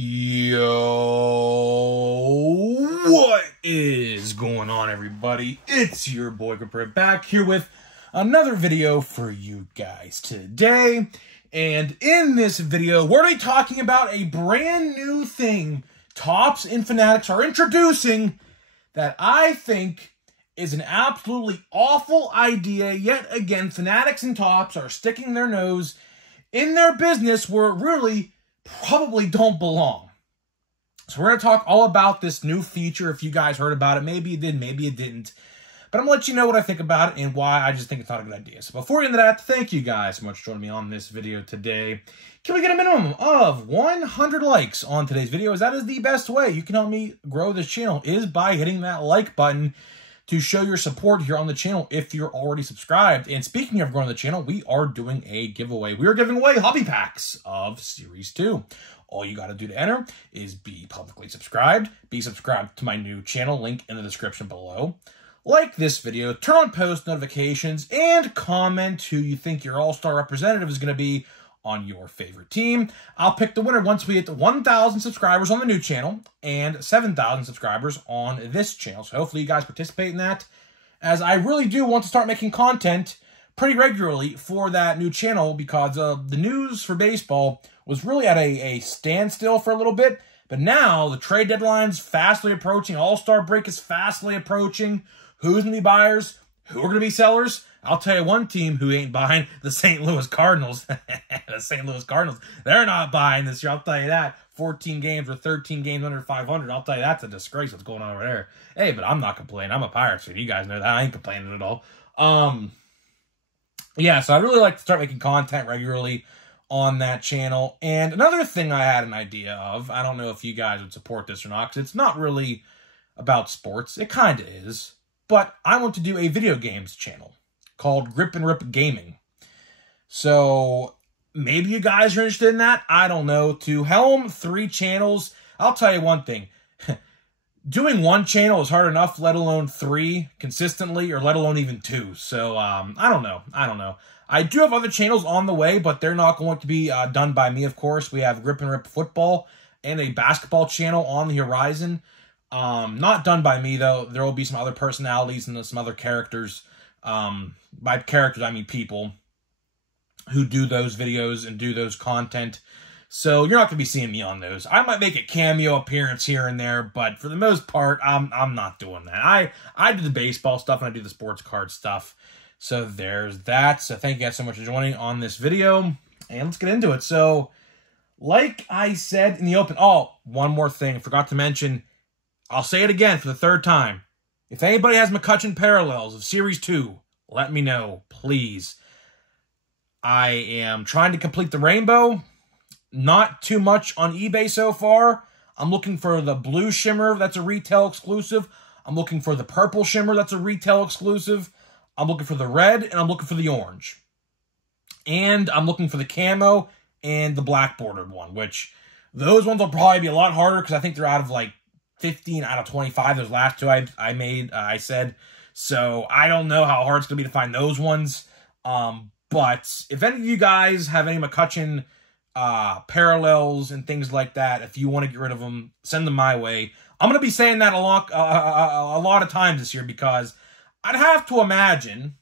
Yo, what is going on, everybody? It's your boy Gripper back here with another video for you guys today. And in this video, we're going to be talking about a brand new thing Topps and Fanatics are introducing that I think is an absolutely awful idea. Yet again, Fanatics and Topps are sticking their nose in their business where it really probably don't belong. So we're going to talk all about this new feature. If you guys heard about it, maybe you did, maybe you didn't. But I'm going to let you know what I think about it and why I just think it's not a good idea. So before we get into that, thank you guys so much for joining me on this video today. Can we get a minimum of 100 likes on today's video? As that is the best way you can help me grow this channel, is by hitting that like button to show your support here on the channel if you're already subscribed. And speaking of growing the channel, we are doing a giveaway. We are giving away hobby packs of Series 2. All you got to do to enter is be publicly subscribed, be subscribed to my new channel, link in the description below, like this video, turn on post notifications, and comment who you think your all-star representative is going to be on your favorite team. I'll pick the winner once we hit 1,000 subscribers on the new channel and 7,000 subscribers on this channel. So hopefully you guys participate in that, as I really do want to start making content pretty regularly for that new channel, because the news for baseball was really at a standstill for a little bit. But now the trade deadline's fastly approaching. All-Star break is fastly approaching. Who's going to be buyers? Who are going to be sellers? I'll tell you one team who ain't buying: the St. Louis Cardinals. The St. Louis Cardinals. They're not buying this year. I'll tell you that. 14 games or 13 games under 500. I'll tell you that's a disgrace what's going on over there. Hey, but I'm not complaining. I'm a Pirates fan. You guys know that. I ain't complaining at all. Yeah, so I really like to start making content regularly on that channel. And another thing I had an idea of, I don't know if you guys would support this or not, because it's not really about sports. It kind of is. But I want to do a video games channel called Grip and Rip Gaming. So maybe you guys are interested in that. I don't know. To helm 3 channels, I'll tell you one thing. Doing one channel is hard enough, let alone 3 consistently, or let alone even 2. So I don't know. I do have other channels on the way, but they're not going to be done by me, of course. We have Grip and Rip Football and a basketball channel on the horizon. Not done by me, though. There will be some other personalities and some other characters. By characters, I mean people who do those videos and do those content. So you're not going to be seeing me on those. I might make a cameo appearance here and there, but for the most part, I'm not doing that. I do the baseball stuff and I do the sports card stuff. So there's that. So thank you guys so much for joining on this video, and let's get into it. So like I said in the open, oh, one more thing I forgot to mention. I'll say it again for the 3rd time. If anybody has McCutcheon parallels of Series 2, let me know, please. I am trying to complete the rainbow. Not too much on eBay so far. I'm looking for the blue shimmer that's a retail exclusive. I'm looking for the purple shimmer that's a retail exclusive. I'm looking for the red, and I'm looking for the orange. And I'm looking for the camo and the black bordered one, which those ones will probably be a lot harder because I think they're out of like 15 out of 25. Those last 2 I said. So I don't know how hard it's going to be to find those ones. But if any of you guys have any McCutcheon parallels and things like that, if you want to get rid of them, send them my way. I'm going to be saying that a lot of times this year, because I'd have to imagine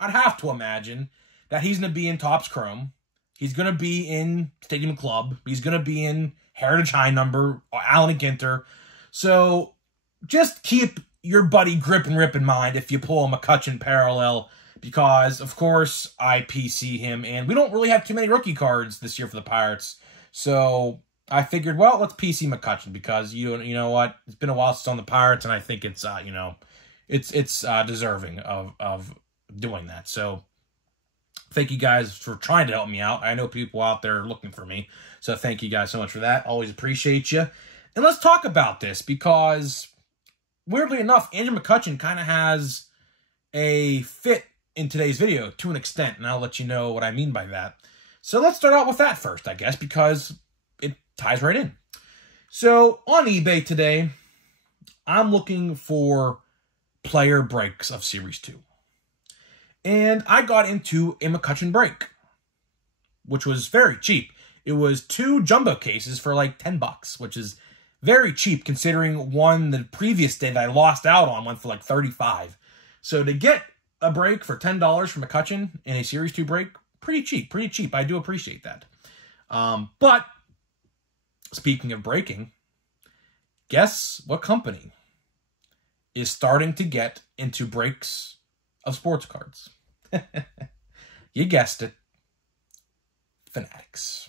that he's going to be in Topps Chrome. He's going to be in Stadium Club. He's going to be in Heritage High Number, Allen and Ginter. So just keep your buddy Grip and Rip in mind if you pull a McCutcheon parallel, because, of course, I PC him, and we don't really have too many rookie cards this year for the Pirates. So I figured, well, let's PC McCutcheon, because you know what? It's been a while since on the Pirates, and I think it's it's deserving of doing that. So thank you guys for trying to help me out. I know people out there are looking for me, so thank you guys so much for that. Always appreciate you. And let's talk about this, because weirdly enough, Andrew McCutcheon kind of has a fit in today's video to an extent, and I'll let you know what I mean by that. So let's start out with that first, I guess, because it ties right in. So on eBay today, I'm looking for player breaks of Series 2. And I got into a McCutcheon break, which was very cheap. It was 2 jumbo cases for like $10, which is very cheap considering one the previous day that I lost out on went for like $35. So to get a break for $10 from McCutcheon in a Series 2 break, pretty cheap. I do appreciate that. But speaking of breaking, guess what company is starting to get into breaks of sports cards? You guessed it. Fanatics.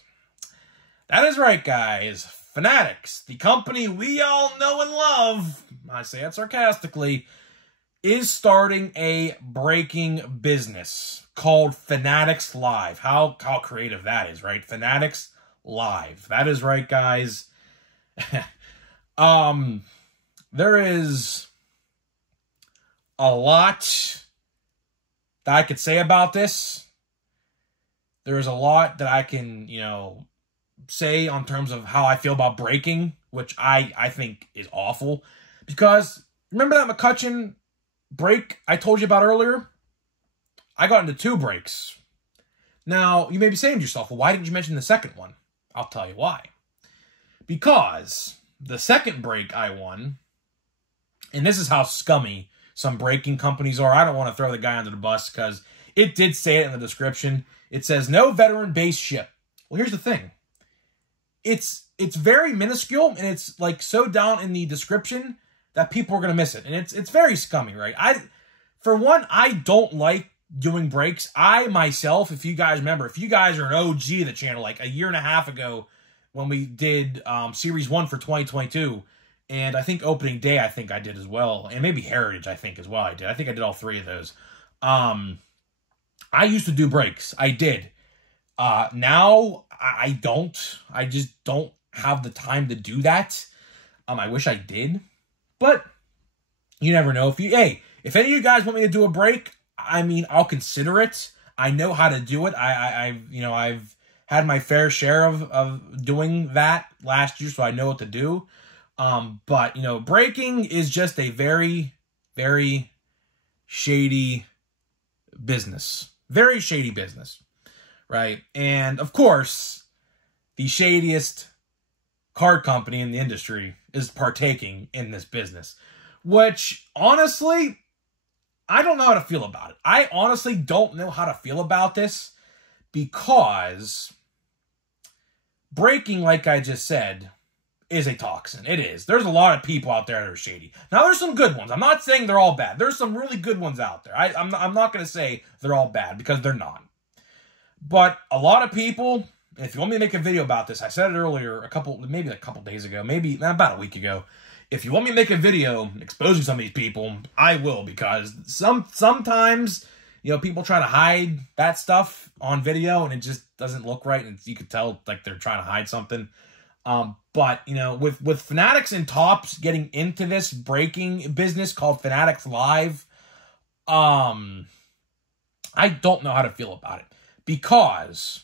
That is right, guys. Fanatics, the company we all know and love, I say it sarcastically, is starting a breaking business called Fanatics Live. How creative that is, right? Fanatics Live. That is right, guys. There is a lot that I could say about this. There's a lot that I can, say on terms of how I feel about breaking, which I think is awful. Because remember that McCutcheon break I told you about earlier? I got into 2 breaks. Now, you may be saying to yourself, well, why didn't you mention the second one? I'll tell you why. Because the second break I won, and this is how scummy some breaking companies are. I don't want to throw the guy under the bus because it did say it in the description. It says, no veteran base ship. Well, here's the thing. It's very minuscule, and it's like so down in the description that people are going to miss it. And it's very scummy, right? For one, I don't like doing breaks. I myself, if you guys remember, if you guys are an OG of the channel, like a year and a half ago when we did Series 1 for 2022, and I think opening day I think I did as well, and maybe Heritage I think as well I did. I think I did all 3 of those. I used to do breaks. I did. Now I don't. I just don't have the time to do that. I wish I did, but you never know. If any of you guys want me to do a break, I mean, I'll consider it. I know how to do it. I've had my fair share of doing that last year, so I know what to do. But breaking is just a very, very shady business. Very shady business. Right? And, of course, the shadiest card company in the industry is partaking in this business. Which, honestly, I don't know how to feel about it. I honestly don't know how to feel about this because breaking, like I just said, is a toxin. It is. There's a lot of people out there that are shady. Now, there's some good ones. I'm not saying they're all bad. There's some really good ones out there. I'm not going to say they're all bad because they're not. But a lot of people, if you want me to make a video about this, I said it earlier, maybe a couple days ago, maybe about a week ago. If you want me to make a video exposing some of these people, I will, because sometimes, people try to hide that stuff on video and it just doesn't look right, and you could tell like they're trying to hide something. But, with Fanatics and Topps getting into this breaking business called Fanatics Live, I don't know how to feel about it. Because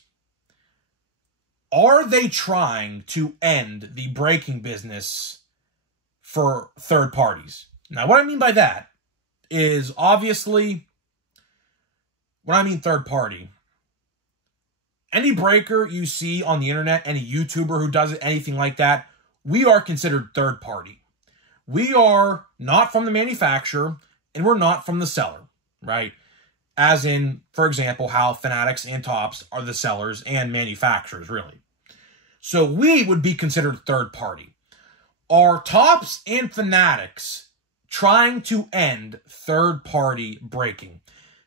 are they trying to end the breaking business for third parties? Now, what I mean by that is obviously, when I mean third party, any breaker you see on the internet, any YouTuber who does it, anything like that, we are considered third party. We are not from the manufacturer, and we're not from the seller, right? As in, for example, how Fanatics and Topps are the sellers and manufacturers, really. So we would be considered third party. Are Topps and Fanatics trying to end third party breaking?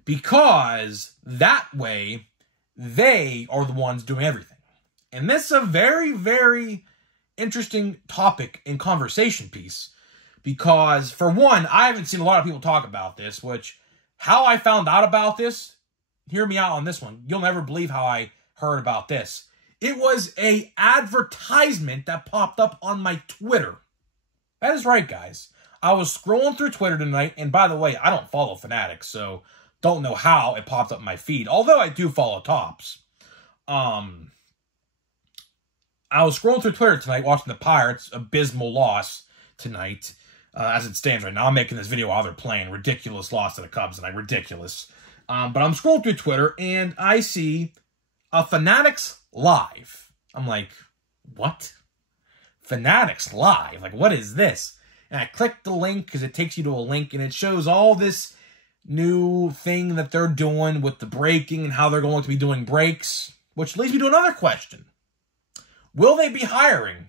Because that way, they are the ones doing everything. And this is a very, very interesting topic and conversation piece. Because, for one, I haven't seen a lot of people talk about this, which, how I found out about this, hear me out on this one. You'll never believe how I heard about this. It was an advertisement that popped up on my Twitter. That is right, guys. I was scrolling through Twitter tonight, and by the way, I don't follow Fanatics, so don't know how it popped up in my feed, although I do follow Topps. I was scrolling through Twitter tonight, watching the Pirates' abysmal loss tonight, as it stands right now. I'm making this video while they're playing. Ridiculous loss to the Cubs tonight. Ridiculous. But I'm scrolling through Twitter, and I see a Fanatics Live I'm like, what? Fanatics Live? Like, what is this? And I clicked the link because it takes you to a link and it shows all this new thing that they're doing with the breaking and how they're going to be doing breaks, which leads me to another question. Will they be hiring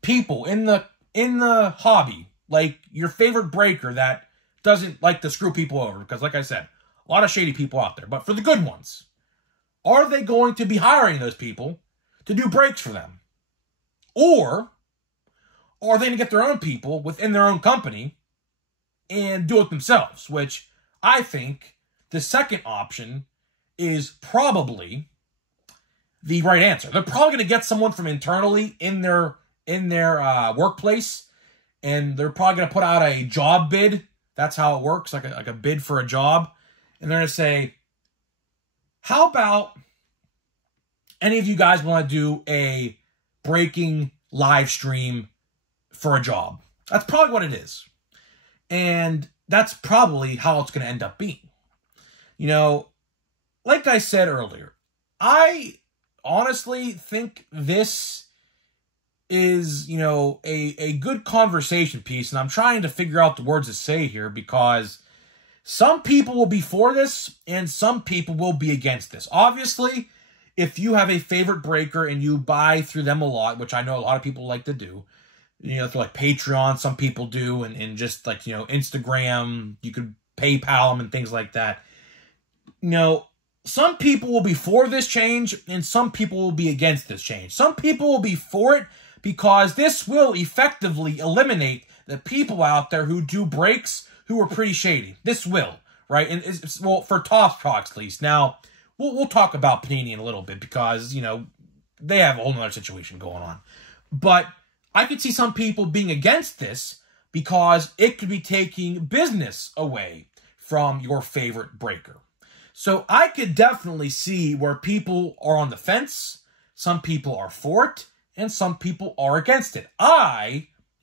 people in the hobby, like your favorite breaker that doesn't like to screw people over? Because like I said, a lot of shady people out there. But for the good ones, are they going to be hiring those people to do breaks for them? Or are they going to get their own people within their own company and do it themselves? Which I think the second option is probably the right answer. They're probably going to get someone from internally in their workplace, and they're probably going to put out a job bid. That's how it works, like a bid for a job. And they're going to say, how about any of you guys want to do a breaking live stream for a job? That's probably what it is. And that's probably how it's going to end up being. You know, like I said earlier, I honestly think this is, you know, a good conversation piece. And I'm trying to figure out the words to say here because some people will be for this and some people will be against this. Obviously, if you have a favorite breaker and you buy through them a lot, which I know a lot of people like to do, you know, through like Patreon, some people do, and just like, you know, Instagram, you could PayPal them and things like that. You know, some people will be for this change and some people will be against this change. Some people will be for it because this will effectively eliminate the people out there who do breaks who are pretty shady. This will, right? And it's, well, for Top Talks at least. Now, we'll talk about Panini in a little bit because, you know, they have a whole other situation going on. But I could see some people being against this because it could be taking business away from your favorite breaker. So I could definitely see where people are on the fence, some people are for it, and some people are against it.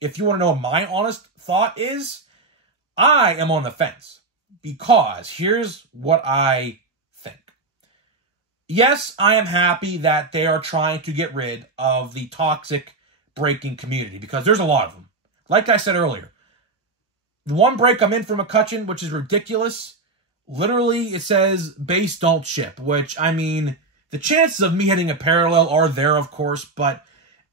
If you want to know what my honest thought is, I am on the fence because here's what I think. Yes, I am happy that they are trying to get rid of the toxic breaking community because there's a lot of them. Like I said earlier, the one break I'm in from McCutcheon, which is ridiculous, literally it says base don't ship, which, I mean, the chances of me hitting a parallel are there, of course, but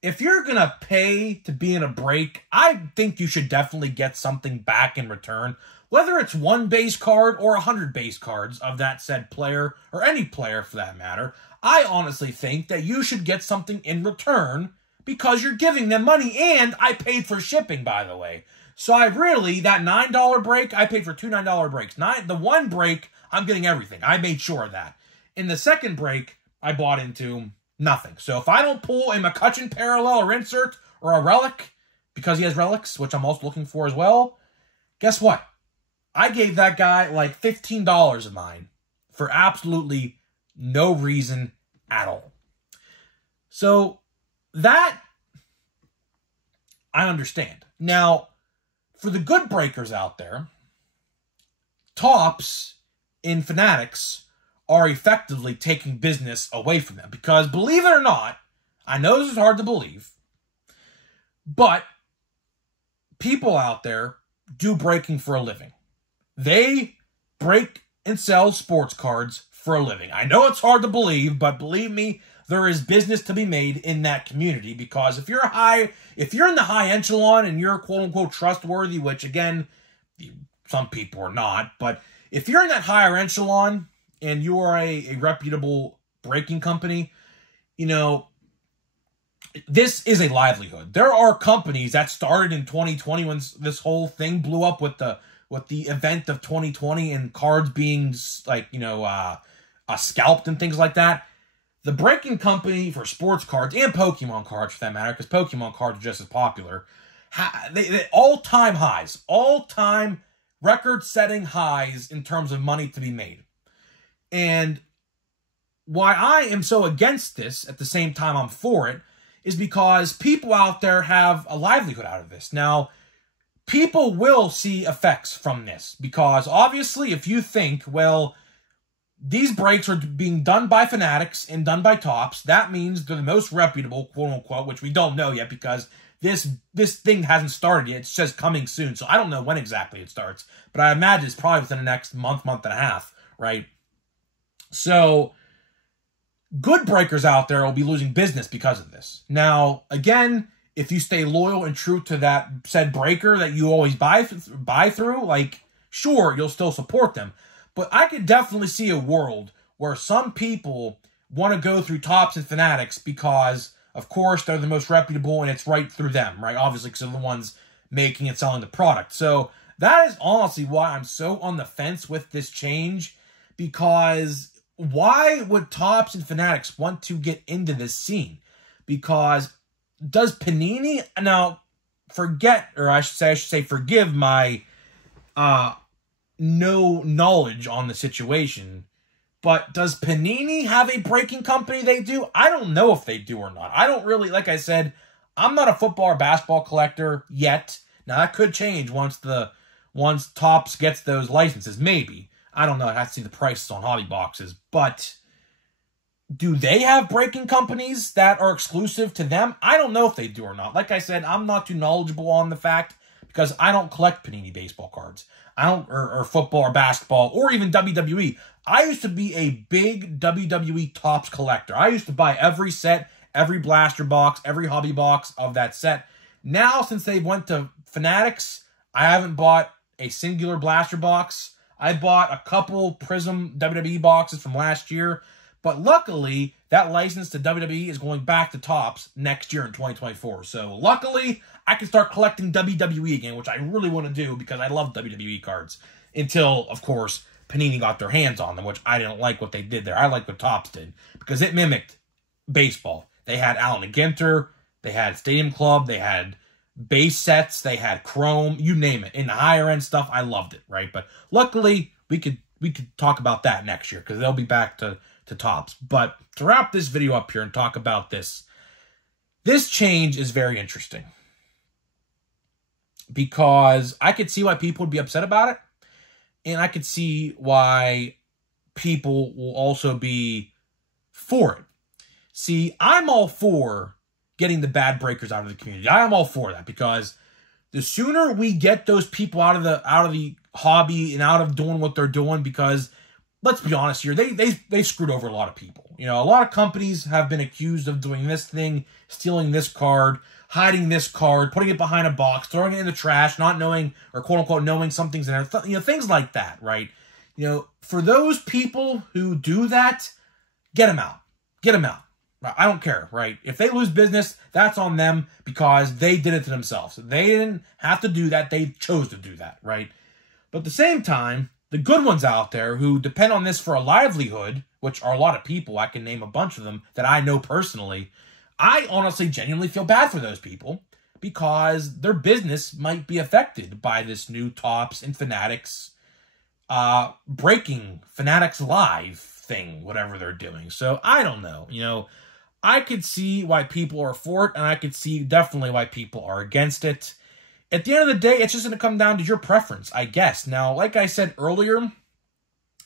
if you're going to pay to be in a break, I think you should definitely get something back in return, whether it's one base card or 100 base cards of that said player, or any player for that matter. I honestly think that you should get something in return because you're giving them money, and I paid for shipping, by the way. So I really, that $9 break, I paid for two $9 breaks. The one break, I'm getting everything. I made sure of that. In the second break, I bought into nothing. So if I don't pull a McCutcheon parallel or insert or a relic, because he has relics, which I'm also looking for as well, guess what? I gave that guy like $15 of mine for absolutely no reason at all. So that I understand. Now, for the good breakers out there, Tops in Fanatics are effectively taking business away from them. Because believe it or not, I know this is hard to believe, but people out there do breaking for a living. They break and sell sports cards for a living. I know it's hard to believe, but believe me, there is business to be made in that community because if you're in the high echelon and you're quote unquote trustworthy, which again, some people are not, but if you're in that higher echelon and you are a reputable breaking company, you know, this is a livelihood. There are companies that started in 2020 when this whole thing blew up with the event of 2020 and cards being like, you know, scalped and things like that. The breaking company for sports cards and Pokemon cards, for that matter, because Pokemon cards are just as popular, they all-time highs, all-time record-setting highs in terms of money to be made. And why I am so against this, at the same time I'm for it, is because people out there have a livelihood out of this. Now, people will see effects from this, because obviously if you think, well, these breaks are being done by Fanatics and done by Topps. That means they're the most reputable, quote unquote, which we don't know yet because this thing hasn't started yet. It says coming soon, so I don't know when exactly it starts. But I imagine it's probably within the next month and a half, right? So good breakers out there will be losing business because of this. Now, again, if you stay loyal and true to that said breaker that you always buy through, like, sure, you'll still support them. But I could definitely see a world where some people want to go through Topps and Fanatics because, of course, they're the most reputable and it's right through them, right? Obviously, because they're the ones making and selling the product. So that is honestly why I'm so on the fence with this change, because why would Topps and Fanatics want to get into this scene? Because does Panini, now forget, or I should say forgive my no knowledge on the situation, but does Panini have a breaking company they do? I don't know if they do or not. I don't really, like I said, I'm not a football or basketball collector yet. Now that could change once Topps gets those licenses, maybe. I don't know, I'd have to see the prices on hobby boxes, but do they have breaking companies that are exclusive to them? I don't know if they do or not. Like I said, I'm not too knowledgeable on the fact because I don't collect Panini baseball cards. I don't, or football or basketball or even WWE. I used to be a big WWE Topps collector. I used to buy every set, every blaster box, every hobby box of that set. Now, since they went to Fanatics, I haven't bought a singular blaster box. I bought a couple Prism WWE boxes from last year. But luckily, that license to WWE is going back to Topps next year in 2024. So luckily, I can start collecting WWE again, which I really want to do because I love WWE cards. Until, of course, Panini got their hands on them, which I didn't like what they did there. I like what Topps did because it mimicked baseball. They had Allen Ginter, they had Stadium Club, they had base sets, they had Chrome, you name it. In the higher end stuff, I loved it, right? But luckily, we could talk about that next year because they'll be back to Topps. But to wrap this video up here and talk about this change is very interesting because I could see why people would be upset about it, and I could see why people will also be for it. See, I'm all for getting the bad breakers out of the community. I am all for that because the sooner we get those people out of the hobby and out of doing what they're doing, because let's be honest here, they screwed over a lot of people. You know, a lot of companies have been accused of doing this thing, stealing this card, hiding this card, putting it behind a box, throwing it in the trash, not knowing, or quote unquote knowing something's in there, you know, things like that, right? You know, for those people who do that, get them out. Get them out. I don't care, right? If they lose business, that's on them because they did it to themselves. They didn't have to do that. They chose to do that, right? But at the same time, the good ones out there who depend on this for a livelihood, which are a lot of people, I can name a bunch of them that I know personally, I honestly genuinely feel bad for those people because their business might be affected by this new Topps and Fanatics breaking Fanatics Live thing, whatever they're doing. So I don't know, you know, I could see why people are for it, and I could see definitely why people are against it. At the end of the day, it's just going to come down to your preference, I guess. Now, like I said earlier,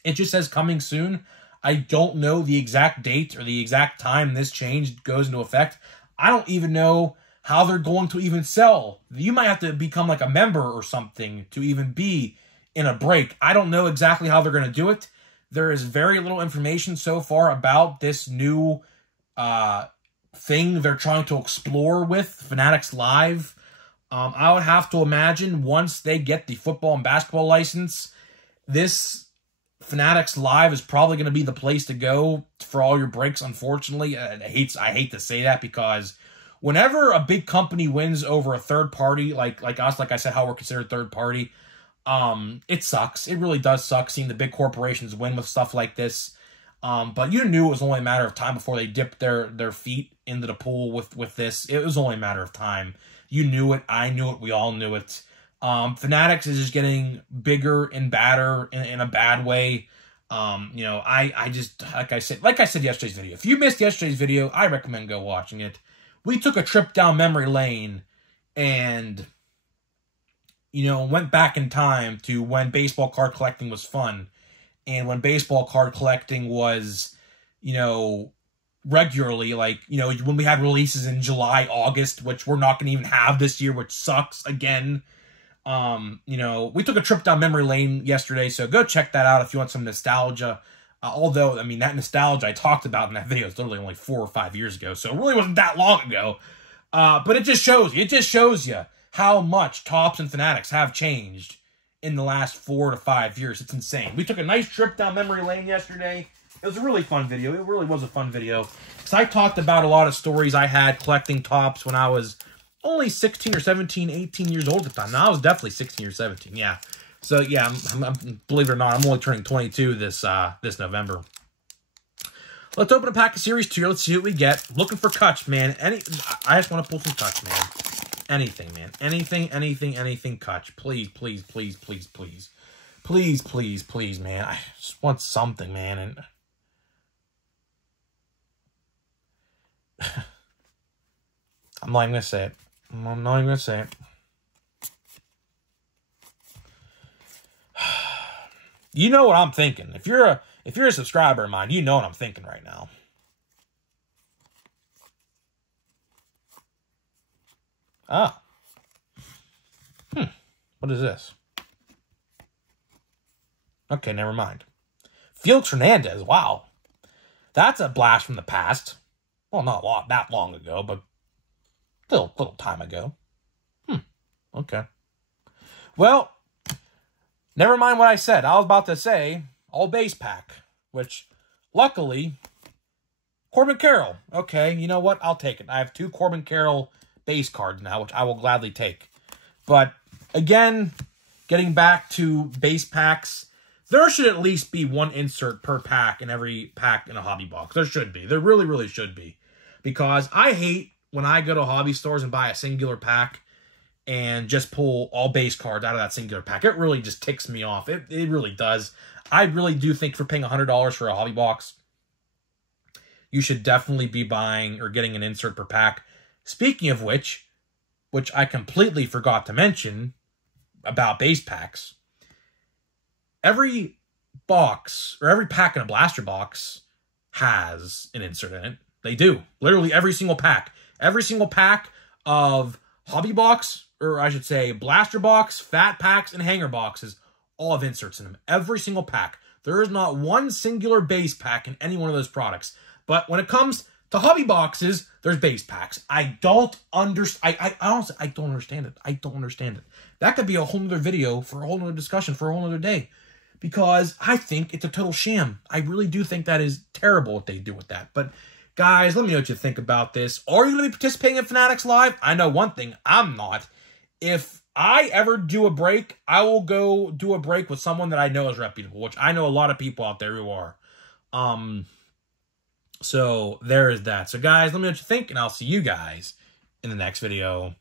it just says coming soon. I don't know the exact date or the exact time this change goes into effect. I don't even know how they're going to even sell. You might have to become like a member or something to even be in a break. I don't know exactly how they're going to do it. There is very little information so far about this new thing they're trying to explore with Fanatics Live. I would have to imagine once they get the football and basketball license, this Fanatics Live is probably going to be the place to go for all your breaks, unfortunately. I hate to say that because whenever a big company wins over a third party, like us, like I said, how we're considered third party, it sucks. It really does suck seeing the big corporations win with stuff like this. But you knew it was only a matter of time before they dipped their feet into the pool with this. It was only a matter of time. You knew it. I knew it. We all knew it. Fanatics is just getting bigger and badder in a bad way. You know, I just, like I said yesterday's video. If you missed yesterday's video, I recommend go watching it. We took a trip down memory lane and, you know, went back in time to when baseball card collecting was fun. and when baseball card collecting was, you know, regularly, like, you know, when we had releases in July, August, which we're not going to even have this year, which sucks again. You know, we took a trip down memory lane yesterday, so go check that out if you want some nostalgia. Although, I mean, that nostalgia I talked about in that video is literally only 4 or 5 years ago, so it really wasn't that long ago. But it just shows you how much Topps and Fanatics have changed in the last 4 to 5 years. It's insane. We took a nice trip down memory lane yesterday. It was a really fun video. It really was a fun video. Because I talked about a lot of stories I had collecting Topps when I was only 16 or 17, 18 years old at the time. Now, I was definitely 16 or 17, yeah. So, yeah, I'm, believe it or not, I'm only turning 22 this November. Let's open a pack of Series 2. Let's see what we get. Looking for cuts, man. I just want to pull some cuts, man. Anything, man. Anything cuts. Please, please, please, please, please. Please, please, please, man. I just want something, man. And I'm not even going to say it. I'm not even going to say it. You know what I'm thinking. If you're a subscriber of mine, you know what I'm thinking right now. Ah. What is this? Okay, never mind. Felix Hernandez. Wow. That's a blast from the past. Well, not that long ago, but little time ago. Okay. Well, never mind what I said. I was about to say all base pack, which luckily Corbin Carroll. Okay, you know what? I'll take it. I have 2 Corbin Carroll base cards now, which I will gladly take. But again, getting back to base packs, there should at least be 1 insert per pack in every pack in a hobby box. There should be. There really, really should be. Because I hate when I go to hobby stores and buy a singular pack and just pull all base cards out of that singular pack. It really just ticks me off. It really does. I really do think for paying $100 for a hobby box, you should definitely be buying or getting an insert per pack. Speaking of which I completely forgot to mention about base packs, every box or every pack in a blaster box has an insert in it. They do. Literally every single pack. Every single pack of hobby box, or I should say blaster box, fat packs, and hanger boxes, all have inserts in them. Every single pack. There is not one singular base pack in any one of those products. But when it comes to hobby boxes, there's base packs. I don't understand. I honestly, I don't understand it. I don't understand it. That could be a whole nother video for a whole nother discussion for a whole nother day. Because I think it's a total sham. I really do think that is terrible what they do with that. But guys, let me know what you think about this. Are you going to be participating in Fanatics Live? I know one thing. I'm not. If I ever do a break, I will go do a break with someone that I know is reputable, which I know a lot of people out there who are. So there is that. So guys, let me know what you think, and I'll see you guys in the next video.